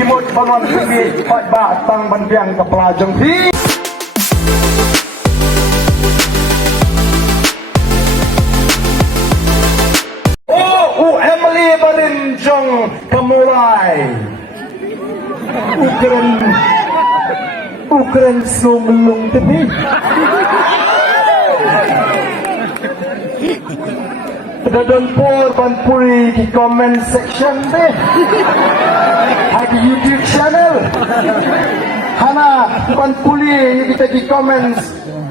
Kimut Banon Tinggi Pat Ba Tang Banbiang Kepala Jengpi Emily Barin Jong Kemulai Ukran snow melung tepi Dadon por Banpuri di comment section deh di YouTube channel Hana Banpuri kita di comments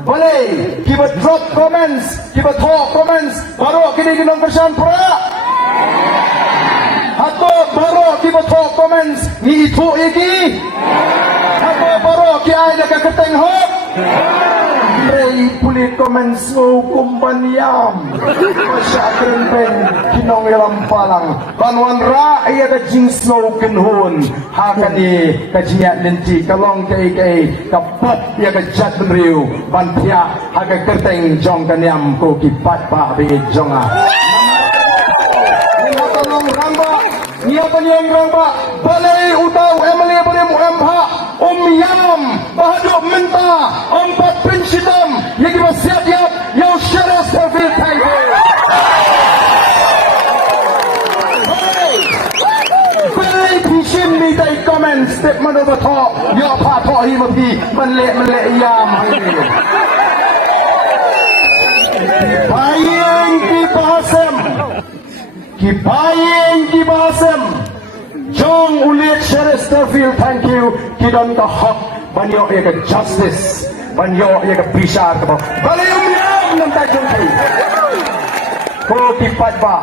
boleh kita drop comments kita talk comments baru kita ginong persian pura Hato baru kita talk comments ni itu iki Hato baru kita ada keteng hop Ray puli comments mo kumbanyam Masya kerenteng kinong ilang palang Banwan ra iya ka jing snow kenhun Haka ni kajiat linti kalong kay kapot iya ka jat benriu Bantia haka kerteng jong kanyam ko kipat pa bigit jong Niyatanong ramba Niyatanong ramba Balay utaw Emily Balay mo emha Yam Bahaduk Minta Empat Prinshitam Yang dimasyad-yap Yang Syarah Servil Taipei Balay Pishim ni tay comment Statement of the talk Ya patok himapi Melek yam Kibayang kibasem Kibayang kibasem Jong ulit Syarah Servil thank you Kidon ka hak Banyo iya ka justice Banyo iya ka pisar ka Balay umiyam ng tajong kayo Ko kipat ba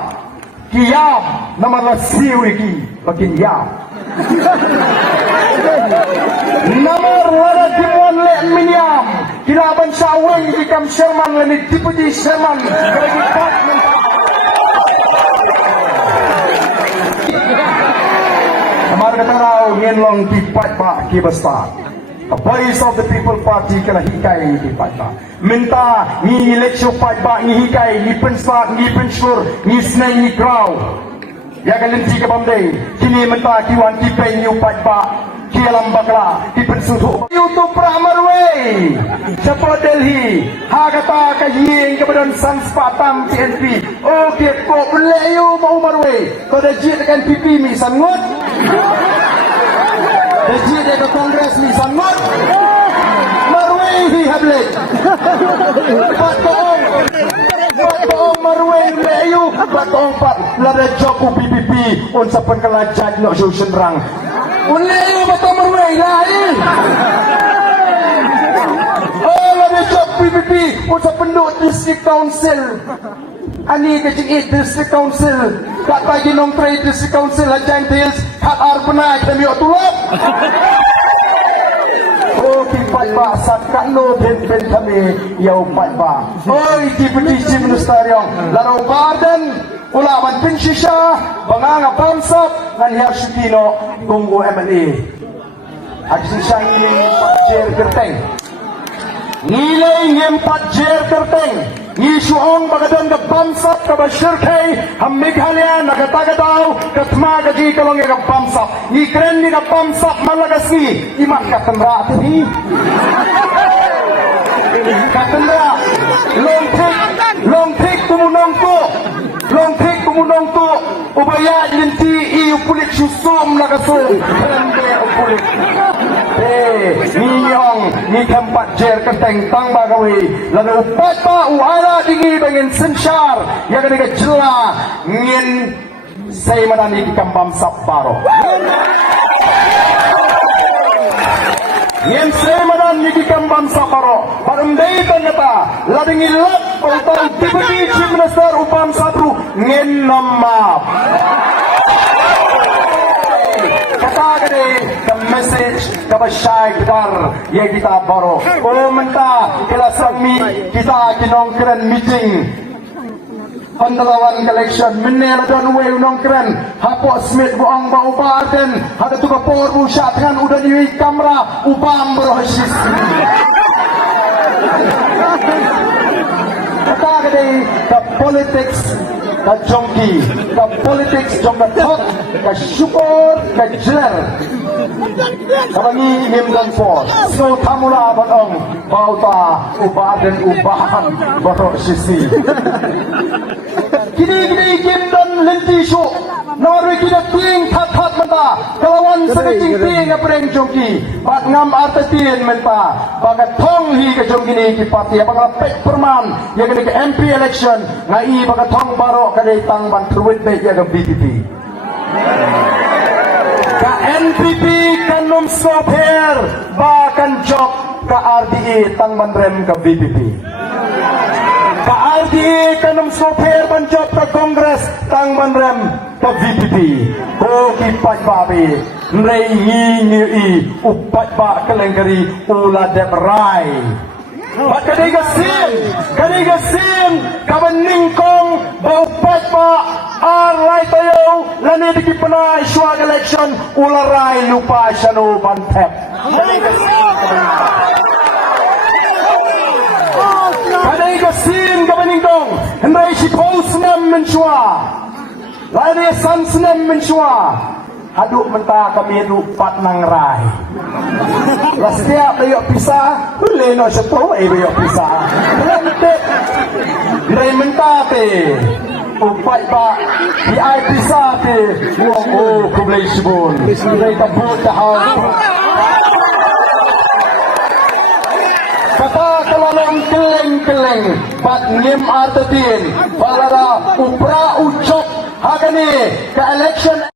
Kiyam na malasiw iki Magkinyam Namar wala timuan le minyam Kilaban sa awang ikam Sherman Lamit Deputy Sherman Kaya Department Kamar kataraw ngenlong kipat ba kibasta A voice of the People Party kala hikay kipat ba Minta ni eleksyon pat ba ni hikay ni penspak ni pensur ni snay ni crowd Ya galinti ka bamday Kini minta kiwan kipay ni pat ba Kialam bakla kipensuhu YouTube Pramarway Cepat Delhi Hagata kajing kemudian Sanspatam TNP Oke kok belayu mau marway Kau dah jit dengan pipi mi sangut Dah jit dengan kongres mi sangut Marway hi hablet Pat koong marway belayu Pat koong pat Lada joku PPP Unsapan kelajaj nak susun rang Ulayo betul merway lain. Oh, ada job PPP untuk penduduk district council. Ani kecing district council. Tak bagi nong trade district council ajan deals hak arbana kita miok tulap. Oh, kipat ba sakat no ben kami yau pat ba. Oh, Deputy Chief Minister yang larau garden Ulaman Pinshisha, Banganga Pamsap, Nanyar Shutino, Gungo MLA. Agsisang ngiling patjer kerteng. Ngiling patjer kerteng. Ngisuong bagadon ka Pamsap, ka Bashirkay, Hamighalya, Nagatagadaw, Katma gaji kalong ka Pamsap. Ngikren ni ka Pamsap, Malagasi, Imak katanra ati. Katanra, long take tumunong ko. Long take kumunong to ubaya linti iu pulik susum nakasum pende upulik niyong ni tempat jer kenteng tang bagawi lalu upat pa uara dingi bangin sensyar yang kena jela ngin say manani kambam saparo Yang saya manan ni kambam saparo parundai tanyata lading ilat pautang Deputy Chief Minister upam sabru ngin namap kata gede the message kabasyay kedar yang kita baro o menta kila sami kita kinongkren meeting Pandalawan collection menel don way nongkren hapo smith buang ba upaten hada tuka por bu syatkan udah di kamera upam brosis kata gede the politics ka jongki, ka politics jong ka thot, ka syukur, ka jer. Kabangi himdan po, so tamula batong bauta ubadan ubahan barok sisi. Kini himdan lenti syu, Norway kita ting that menta, kalawan sekecing ting apreng jongki, bat ngam artetin menta, bagat thong hi ka jongki ni ki parti, bagat pek perman, ya kini ke MP election, ngai bagat thong barok kadai tang ban truit be ya ke BPP. Ka NPP kan nom stop here, bahkan job ka RDE tang ban rem ke BPP. Ka RDE kan nom stop here ban job ka Kongres tang ban rem ke VPP. Ko ki pat babi, nrei ngi upat ba kelengkari ula dep rai. Bat kadiga sim, kaban ningkong bau pat ba arlai tayo lani diki penai swag election ularai lupa syanu bantep. Kadiga sim kaban ningkong hendai si pos nam menshua. Lani san senem menshua. Aduk mentah kami rupat nang rai. Lah setiap bayok pisah, boleh no sepuh bayok pisah. Lantik, rai mentah te, upat ba, di ai pisah te, oh kublai sibun, rai tabut tahal. Kata kelalong keleng, bat ngim artetin, balara upra ucok, hakani ke election.